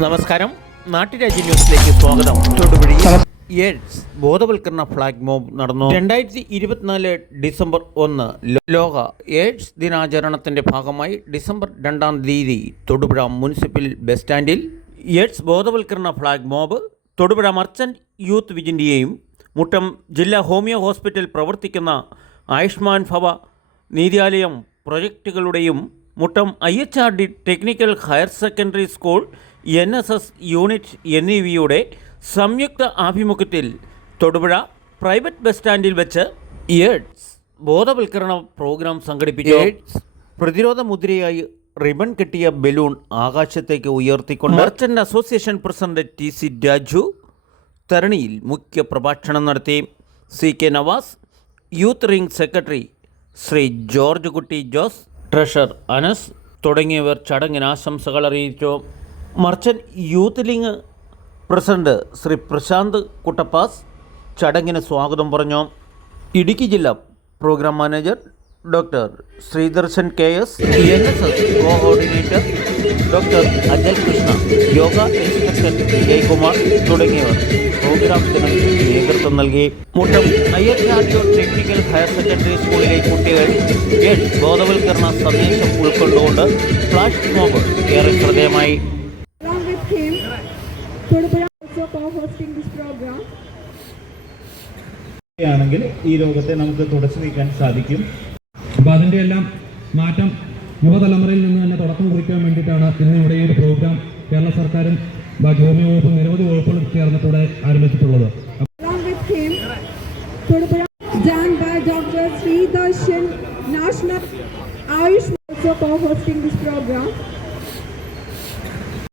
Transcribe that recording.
നമസ്കാരം, നാട്ടുരാജ്യ ന്യൂസിലേക്ക് സ്വാഗതം. തൊടുപുഴയിൽ എയ്ഡ്സ് ബോധവൽക്കരണ ഫ്ലാഗ് മോബ് നടന്നു. 2024 ഡിസംബർ 1 ലോക എയ്ഡ്സ് ദിനാചരണത്തിന്റെ ഭാഗമായി ഡിസംബർ 2 തൊടുപുഴ മുനിസിപ്പൽ ബസ് സ്റ്റാൻഡിൽ എയ്ഡ്സ് ബോധവൽക്കരണ flag mob Thodupuzha merchant youth വിജിൻ്റെയും മുട്ടം ജില്ലാ ഹോമിയോ ഹോസ്പിറ്റൽ പ്രവർത്തിക്കുന്ന ആയുഷ്മാൻ ഭവ നീതിയാലയം പ്രൊജക്റ്റുകളുടെയും Muttom IHRD technical higher secondary school NSS unit എന്നിവയുടെ സംയുക്ത ആഭിമുഖ്യത്തിൽ തൊടുപുഴ പ്രൈവറ്റ് ബസ് സ്റ്റാൻഡിൽ വെച്ച് എയ്ഡ്സ് ബോധവൽക്കരണ പ്രോഗ്രാം സംഘടിപ്പിച്ചു. എയ്ഡ്സ് പ്രതിരോധ മുദ്രയായി റിബൺ കെട്ടിയ ബലൂൺ ആകാശത്തേക്ക് ഉയർത്തിക്കൊണ്ട് merchant association president TC Raju തരണിയിൽ മുഖ്യ പ്രഭാഷണം നടത്തി. CK Navas, youth ring secretary Shri George Kutty Jose, treasurer Anas തുടങ്ങിയവർ ചടങ്ങിന് ആശംസകൾ അറിയിച്ചു. Merchant youth league president Shri Prashanth Kuttappas ചടങ്ങിന് സ്വാഗതം പറഞ്ഞു. ഇടുക്കി ജില്ലാ program manager doctor Sreedarshan KS, NSS coordinator doctor Ajal Krishna, yoga instructor Jayakumar തുടങ്ങിയവർ പ്രോഗ്രാമത്തിന് നേതൃത്വം നൽകി. Muttom IHRD technical higher secondary സ്കൂളിലെ കുട്ടികൾ എയ്ഡ്സ് ബോധവൽക്കരണ സന്ദേശം ഉൾക്കൊണ്ടുകൊണ്ട് ഫ്ലാഷ് മോബ് ഏറെ ശ്രദ്ധേയമായി. ണെങ്കിൽ ഈ രോഗത്തെ നമുക്ക് തുടച്ചു നീക്കാൻ സാധിക്കും. അപ്പോൾ അതിൻ്റെ എല്ലാം മാറ്റം യുവതലമുറയിൽ നിന്ന് തന്നെ തുടക്കം കുറിക്കാൻ വേണ്ടിയിട്ടാണ് ഇന്ന് ഇവിടെ ഈ ഒരു പ്രോഗ്രാം കേരള സർക്കാരും ഹോമിയോ വകുപ്പും നിരവധി വകുപ്പുകൾ ചേർന്നിട്ടൂടെ ആരംഭിച്ചിട്ടുള്ളത്. Done by Dr. Sridarshan, National Ayush also co-hosting this program.